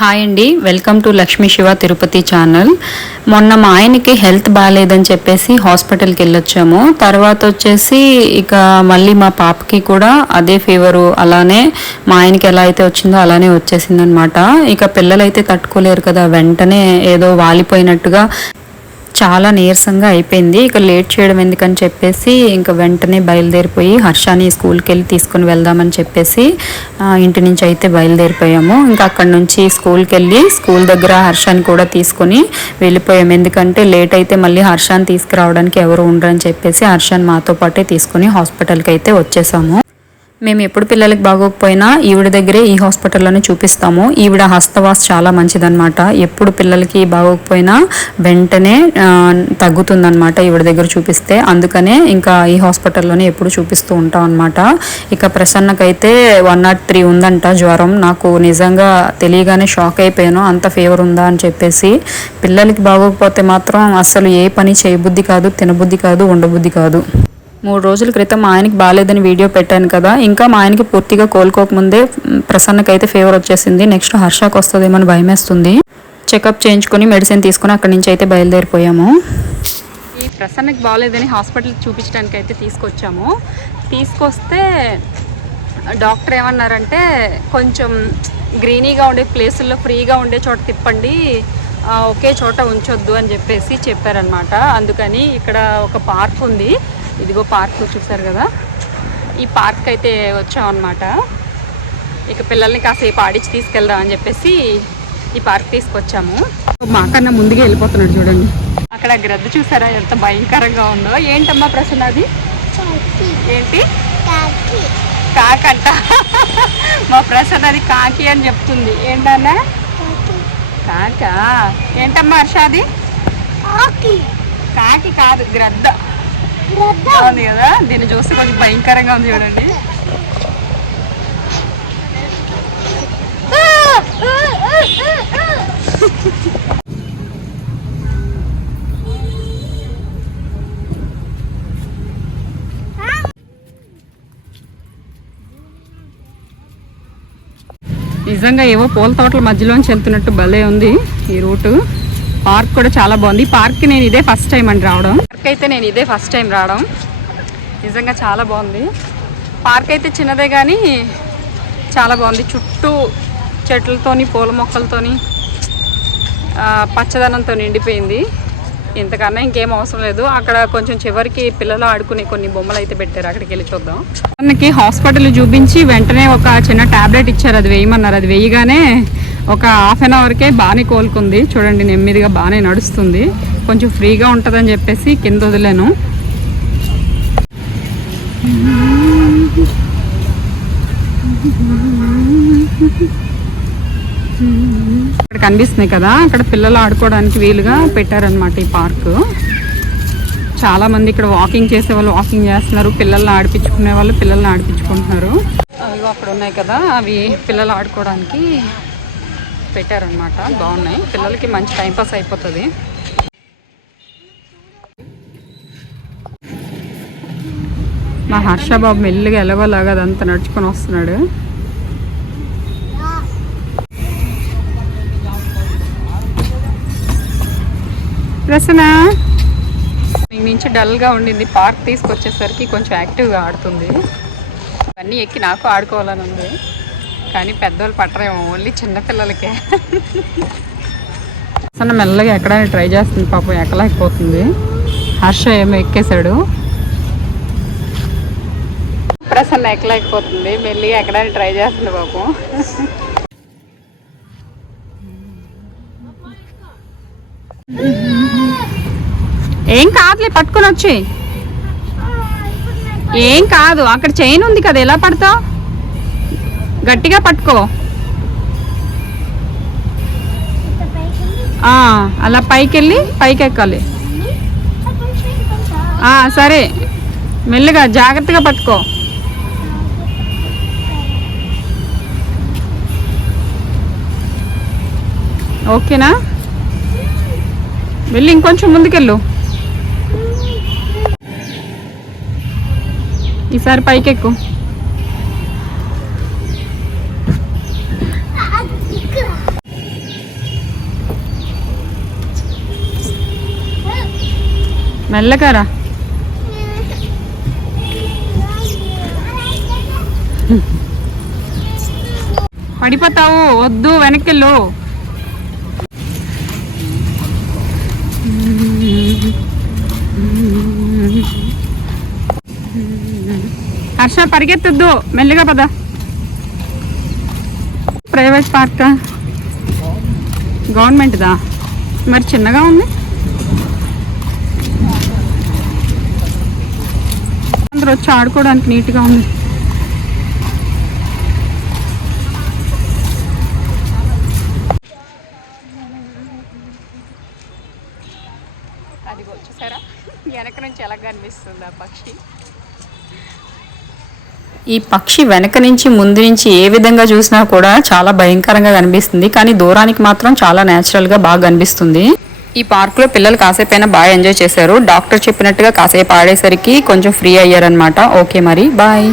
Hi అండి welcome to Lakshmi Shiva Tirupati channel మొన్న మా ఆయనకి హెల్త్ బాగాలేదని చెప్పేసి హాస్పిటల్కి వెళ్ళొచ్చాము. తర్వాత వచ్చేసి ఇక మళ్ళీ మా పాపకి కూడా అదే ఫీవరు అలానే మా ఆయనకి ఎలా అయితే వచ్చిందో అలానే వచ్చేసింది అనమాట ఇక పిల్లలైతే తట్టుకోలేరు కదా వెంటనే ఏదో వాలిపోయినట్టుగా చాలా నీరసంగా అయిపోయింది. ఇక లేట్ చేయడం ఎందుకని చెప్పేసి ఇంకా వెంటనే బయలుదేరిపోయి హర్షాని స్కూల్కి వెళ్ళి తీసుకుని వెళ్దామని చెప్పేసి ఇంటి నుంచి అయితే బయలుదేరిపోయాము. ఇంకా అక్కడ నుంచి స్కూల్కి వెళ్ళి స్కూల్ దగ్గర హర్షాని కూడా తీసుకొని వెళ్ళిపోయాము. ఎందుకంటే లేట్ అయితే మళ్ళీ హర్షాన్ని తీసుకురావడానికి ఎవరు ఉండరని చెప్పేసి హర్షాన్ మాతో పాటే తీసుకుని హాస్పిటల్కి అయితే వచ్చేసాము. మేము ఎప్పుడు పిల్లలకి బాగోకపోయినా ఈవిడ దగ్గరే ఈ హాస్పిటల్లోనే చూపిస్తాము. ఈవిడ హస్తవాస్ చాలా మంచిదన్నమాట. ఎప్పుడు పిల్లలకి బాగోకపోయినా వెంటనే తగ్గుతుందన్నమాట ఈవిడ దగ్గర చూపిస్తే. అందుకనే ఇంకా ఈ హాస్పిటల్లోనే ఎప్పుడు చూపిస్తూ ఉంటాం అనమాట ఇక ప్రసన్నకైతే వన్ నాట్ త్రీ ఉందంట జ్వరం. నాకు నిజంగా తెలియగానే షాక్ అయిపోయాను. అంత ఫీవర్ ఉందా అని చెప్పేసి. పిల్లలకి బాగోకపోతే మాత్రం అసలు ఏ పని చేయబుద్ధి కాదు తినబుద్ధి కాదు ఉండబుద్ధి కాదు. మూడు రోజుల క్రితం మా ఆయనకి బాగాలేదని వీడియో పెట్టాను కదా. ఇంకా మా ఆయనకి పూర్తిగా కోలుకోకముందే ప్రసన్నకైతే ఫీవర్ వచ్చేసింది. నెక్స్ట్ హర్షకు వస్తుందేమో అని భయమేస్తుంది. చెకప్ చేయించుకొని మెడిసిన్ తీసుకుని అక్కడి నుంచి అయితే బయలుదేరిపోయాము. ఈ ప్రసన్నకి బాగాలేదని హాస్పిటల్ చూపించడానికి అయితే తీసుకొచ్చాము. తీసుకొస్తే డాక్టర్ ఏమన్నారంటే కొంచెం గ్రీనీగా ఉండే ప్లేసుల్లో ఫ్రీగా ఉండే చోట తిప్పండి. ఒకే చోట ఉంచొద్దు అని చెప్పేసి చెప్పారనమాట అందుకని ఇక్కడ ఒక పార్క్ ఉంది. ఇదిగో పార్క్ చూసారు కదా? ఈ పార్క్ అయితే వచ్చామన్నమాట. ఇక పిల్లల్ని కాసేపు ఆడిచి తీసుకెళ్దాం అని చెప్పేసి ఈ పార్క్ తీసుకొచ్చాము. మాకన్నా ముందుగా వెళ్ళిపోతున్నాడు చూడండి. అక్కడ గ్రద్ద చూసారా? ఎంత భయంకరంగా ఉందో. ఏంటమ్మా ప్రసన్న అది? ఏంటి? కాకంట మా ప్రసన్న అది కాకి అని చెప్తుంది. ఏంటన్నా? కాక. ఏంటమ్మా హర్ష అది? కాకి కాదు గ్రద్ద. ఉంది కదా? దీన్ని చూస్తే కొంచెం భయంకరంగా ఉంది చూడండి. నిజంగా ఏవో పూల తోటల మధ్యలోంచి వెళ్తున్నట్టు భలే ఉంది ఈ రూటు. పార్క్ కూడా చాలా బాగుంది. ఈ పార్క్కి నేను ఇదే ఫస్ట్ టైం అండి రావడం. పార్క్ అయితే నేను ఇదే ఫస్ట్ టైం రావడం. నిజంగా చాలా బాగుంది. పార్క్ అయితే చిన్నదే కానీ చాలా బాగుంది. చుట్టూ చెట్లతోని పూల మొక్కలతోని పచ్చదనంతో నిండిపోయింది. ఇంతకన్నా ఇంకేం అవసరం లేదు. అక్కడ కొంచెం చివరికి పిల్లలు ఆడుకునే కొన్ని బొమ్మలు అయితే పెట్టారు. అక్కడికి వెళ్ళి చూద్దాం. మనకి హాస్పిటల్ చూపించి వెంటనే ఒక చిన్న టాబ్లెట్ ఇచ్చారు. అది వేయమన్నారు. అది వేయగానే ఒక హాఫ్ అన్ అవర్కే బాగానే కోలుకుంది. చూడండి నెమ్మదిగా బాగానే నడుస్తుంది. కొంచెం ఫ్రీగా ఉంటుందని చెప్పేసి కింద వదిలేను. ఇక్కడ కనిపిస్తున్నాయి కదా అక్కడ పిల్లలు ఆడుకోవడానికి వీలుగా పెట్టారనమాట ఈ పార్క్. చాలా మంది ఇక్కడ వాకింగ్ చేసే వాళ్ళు వాకింగ్ చేస్తున్నారు. పిల్లల్ని ఆడిపించుకునే వాళ్ళు పిల్లల్ని ఆడిపించుకుంటున్నారు. అవి అక్కడ ఉన్నాయి కదా అవి పిల్లలు ఆడుకోవడానికి. పెట్టారనమాట బాగున్నాయి. పిల్లలకి మంచి టైంపాస్ అయిపోతుంది. మా హర్షబాబు మెల్లిగా ఎలాగోలాగా అదంతా నడుచుకొని వస్తున్నాడు. ప్రసన్న మీ నుంచి డల్గా ఉండింది. పార్క్ తీసుకొచ్చేసరికి కొంచెం యాక్టివ్గా ఆడుతుంది. అన్నీ ఎక్కి నాకు ఆడుకోవాలని ఉంది. కానీ పెద్దవాళ్ళు పట్టరేమో ఓన్లీ చిన్నపిల్లలకే ప్రసన్న మెల్లగా ఎక్కడానికి ట్రై చేస్తుంది పాపం ఎక్కలేకపోతుంది. హర్ష ఏమో ఎక్కేశాడు. ప్రసన్న ఎక్కలేకపోతుంది మెల్లిగా ఎక్కడానికి ట్రై చేస్తుంది పాపం. ఏం కాదులే పట్టుకొని వచ్చి ఏం కాదు అక్కడ చైన్ ఉంది కదా ఎలా పడతావు? గట్టిగా పట్టుకో. అలా పైకి వెళ్ళి పైకి ఎక్కాలి సరే. మెల్లగా జాగ్రత్తగా పట్టుకో. ఓకేనా? వెళ్ళి ఇంకొంచెం ముందుకెళ్ళు. ఈసారి పైకెక్కు. మెల్లగారా? పడిపోతావు వద్దు వెనక్కిళ్ళు. హర్ష పరిగెత్తద్దు. మెల్లిగా పద. Private park? గవర్నమెంట్దా? మరి చిన్నగా ఉంది? అందరూ వచ్చి ఆడుకోవడానికి నీట్గా ఉంది. అది వచ్చేసారా వెనక నుంచి ఎలా కనిపిస్తుంది ఆ పక్షి? ఈ పక్షి వెనక నుంచి ముందు నుంచి ఏ విధంగా చూసినా కూడా చాలా భయంకరంగా కనిపిస్తుంది. కానీ దూరానికి మాత్రం చాలా నేచురల్గా బాగా కనిపిస్తుంది. ఈ పార్కులో పిల్లలు కాసేపైనా బాగా ఎంజాయ్ చేశారు. డాక్టర్ చెప్పినట్టుగా కాసేపు ఆడేసరికి కొంచెం ఫ్రీ అయ్యారనమాట ఓకే మరి. బాయ్